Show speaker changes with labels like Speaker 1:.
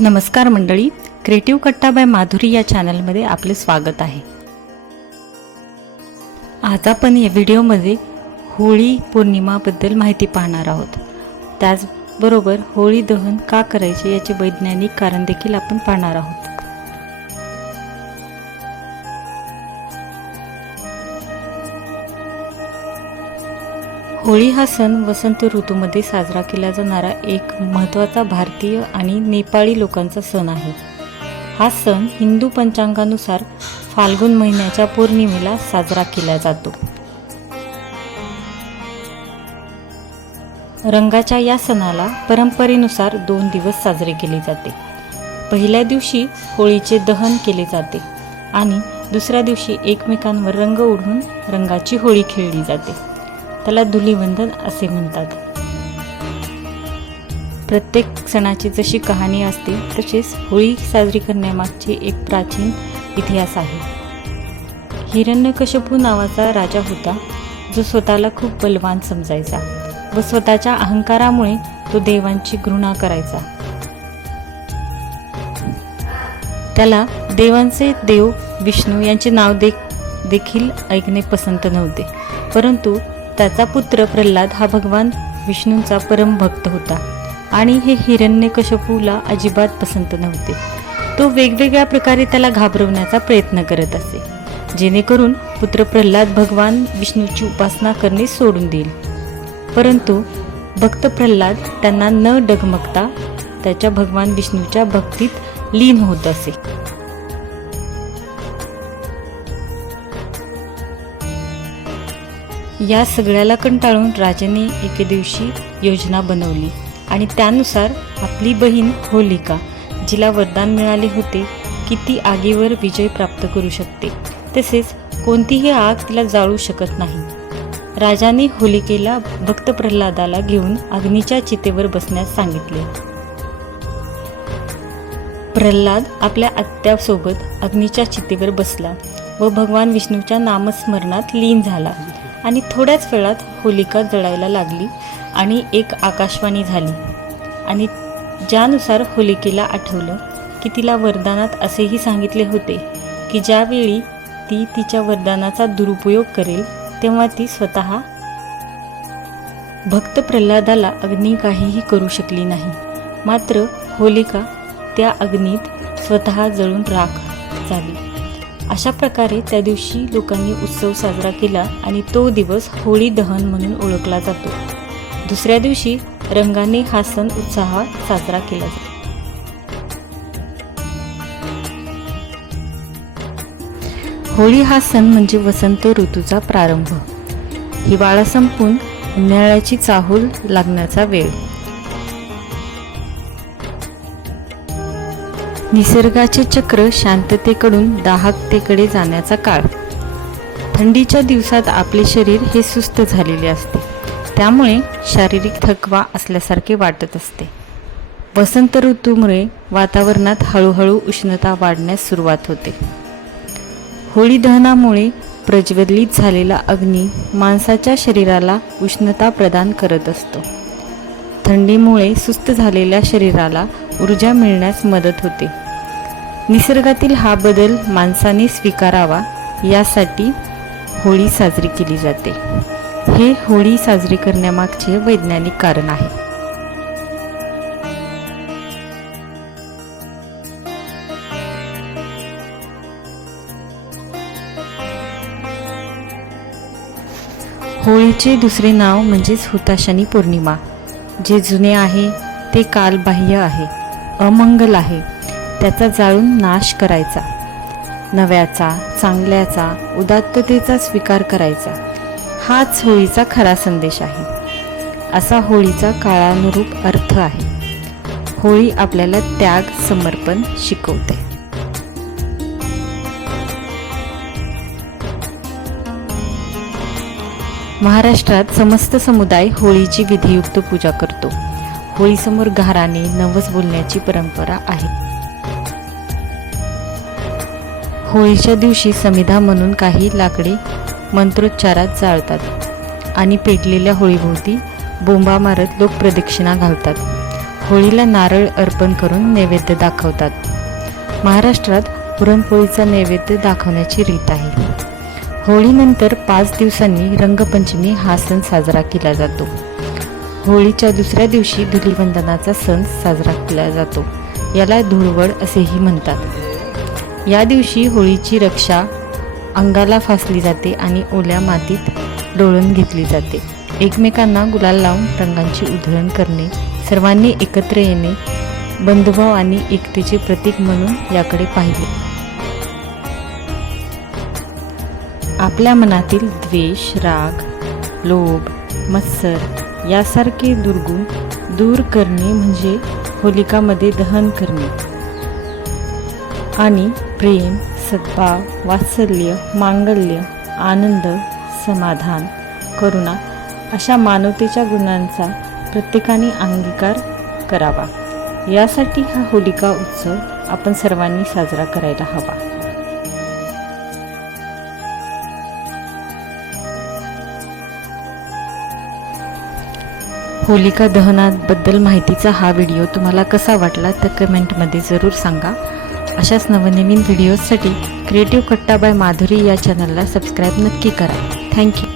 Speaker 1: नमस्कार मंडळी क्रिएटिव्ह कट्टा बाय माधुरी या चॅनलमध्ये आपले स्वागत आहे. आज आपण या व्हिडिओमध्ये होळी पौर्णिमाबद्दल माहिती पाहणार आहोत. त्याचबरोबर होळी दहन का करायचे याचे वैज्ञानिक कारण देखील आपण पाहणार आहोत. होळी हा सण वसंत ऋतूमध्ये साजरा केला जाणारा एक महत्त्वाचा भारतीय आणि नेपाळी लोकांचा सण आहे. हा सण हिंदू पंचांगानुसार फाल्गुन महिन्याच्या पौर्णिमेला साजरा केला जातो. रंगाच्या या सणाला परंपरेनुसार दोन दिवस साजरे केले जाते. पहिल्या दिवशी होळीचे दहन केले जाते आणि दुसऱ्या दिवशी एकमेकांवर रंग उडून रंगाची होळी खेळली जाते. त्याला धुलीवंदन असे म्हणतात. प्रत्येक सणाची जशी कहाणी असते तसेच होळी साजरी करण्यामागचे एक प्राचीन इतिहास आहे. हिरण्यकशपू नावाचा राजा होता जो स्वतःला खूप बलवान समजायचा व स्वतःच्या अहंकारामुळे तो देवांची घृणा करायचा. त्याला देवांचे देव विष्णू यांचे नाव दे देखील ऐकणे पसंत नव्हते परंतु त्याचा पुत्र प्रल्हाद हा भगवान विष्णूंचा परम भक्त होता. आणि हे हिरण्यकशपूला अजिबात पसंत नव्हते. तो वेगवेगळ्या प्रकारे त्याला घाबरवण्याचा प्रयत्न करत असे. जेणेकरून पुत्र प्रल्हाद भगवान विष्णूची उपासना करणे सोडून देईल. परंतु भक्त प्रल्हाद त्यांना न डगमगता त्याच्या भगवान विष्णूच्या भक्तीत लीन होत असे. या सगळ्याला कंटाळून राजाने एके दिवशी योजना बनवली. आणि त्यानुसार आपली बहीण होलिका जिला वरदान मिळाले होते की ती आगीवर विजय प्राप्त करू शकते. तसेच कोणतीही आग तिला जाळू शकत नाही. राजाने होलिकेला भक्त प्रल्हादाला घेऊन अग्नीच्या चितेवर बसण्यास सांगितले. प्रल्हाद आपल्या आत्यासोबत अग्नीच्या चितेवर बसला व भगवान विष्णूच्या नामस्मरणात लीन झाला. आणि थोड्याच वेळात होलिका जळायला लागली आणि एक आकाशवाणी झाली. आणि ज्यानुसार होलिकेला आठवलं की तिला वरदानात असेही सांगितले होते की ज्यावेळी ती तिच्या वरदानाचा दुरुपयोग करेल तेव्हा ती स्वतः भक्त प्रल्हादाला अग्नी काहीही करू शकली नाही. मात्र होलिका त्या अग्नीत स्वतः जळून राख झाली. अशा प्रकारे त्या दिवशी लोकांनी उत्सव साजरा केला आणि तो दिवस होळी दहन म्हणून ओळखला जातो. दुसऱ्या दिवशी रंगाने हा सण उत्साहात साजरा केला जातो. होळी हा सण म्हणजे वसंत ऋतूचा प्रारंभ. हिवाळा संपून उन्हाळ्याची चाहूल लागण्याचा वेळ. निसर्गाचे चक्र शांततेकडून दाहकतेकडे जाण्याचा काळ. थंडीच्या दिवसात आपले शरीर हे सुस्त झालेले असते. त्यामुळे शारीरिक थकवा असल्यासारखे वाटत असते. वसंत ऋतूमुळे वातावरणात हळूहळू उष्णता वाढण्यास सुरुवात होते. होळी दहनामुळे प्रज्वलित झालेला अग्नी माणसाच्या शरीराला उष्णता प्रदान करत असतो. थंडीमुळे सुस्त झालेल्या शरीराला ऊर्जा मिळण्यास मदत होते. निसर्गातील हा बदल माणसाने स्वीकारावा यासाठी होळी साजरी केली जाते. हे होळी साजरी करण्यामागचे वैज्ञानिक कारण आहे. होळीचे दुसरे नाव म्हणजेच हुताशानी पौर्णिमा जे जुने आहे ते कालबाह्य आहे अमंगल आहे. त्याचा जाळून नाश करायचा. नव्याचा चांगल्याचा उदात्ततेचा स्वीकार करायचा. हाच होळीचा खरा संदेश आहे. असा होळीचा काळानुरूप अर्थ आहे. होळी आपल्याला त्याग समर्पण शिकवते. महाराष्ट्रात समस्त समुदाय होळीची विधियुक्त पूजा करतो. होळीसमोर घाराने नवस बोलण्याची परंपरा आहे. होळीच्या दिवशी समिधा म्हणून काही लाकडे मंत्रोच्चारात जाळतात आणि पेटलेल्या होळीभोवती बोंबा मारत लोक प्रदक्षिणा घालतात. होळीला नारळ अर्पण करून नैवेद्य दाखवतात. महाराष्ट्रात पुरणपोळीचा नैवेद्य दाखवण्याची रीत आहे. होळीनंतर पाच दिवसांनी रंगपंचमी हा सण साजरा केला जातो. होळीच्या दुसऱ्या दिवशी धुलीवंदनाचा सण साजरा केला जातो. याला धुळवड असेही म्हणतात. या दिवशी होळीची रक्षा अंगाला फासली जाते आणि ओल्या मातीत डोळून घेतली जाते. एकमेकांना गुलाल लावून रंगांची उधळण करणे सर्वांनी एकत्र येणे बंधुभाव आणि एकतेचे प्रतीक म्हणून याकडे पाहिले. आपल्या मनातील द्वेष राग लोभ मत्सर यासारखे दुर्गुण दूर करणे म्हणजे होलिकामध्ये दहन करणे. आणि प्रेम सद्भाव वात्सल्य मांगल्य आनंद समाधान करुणा अशा मानवतेच्या गुणांचा प्रत्येकाने अंगीकार करावा. यासाठी हा होलिका उत्सव आपण सर्वांनी साजरा करायला हवा. होलिका दहनाबद्दल माहितीचा हा व्हिडिओ तुम्हाला कसा वाटला तर कमेंटमध्ये जरूर सांगा. अशाच नवनवीन व्हिडिओजसाठी क्रिएटिव्ह कट्टा बाय माधुरी या चॅनलला सबस्क्राईब नक्की करा. थँक्यू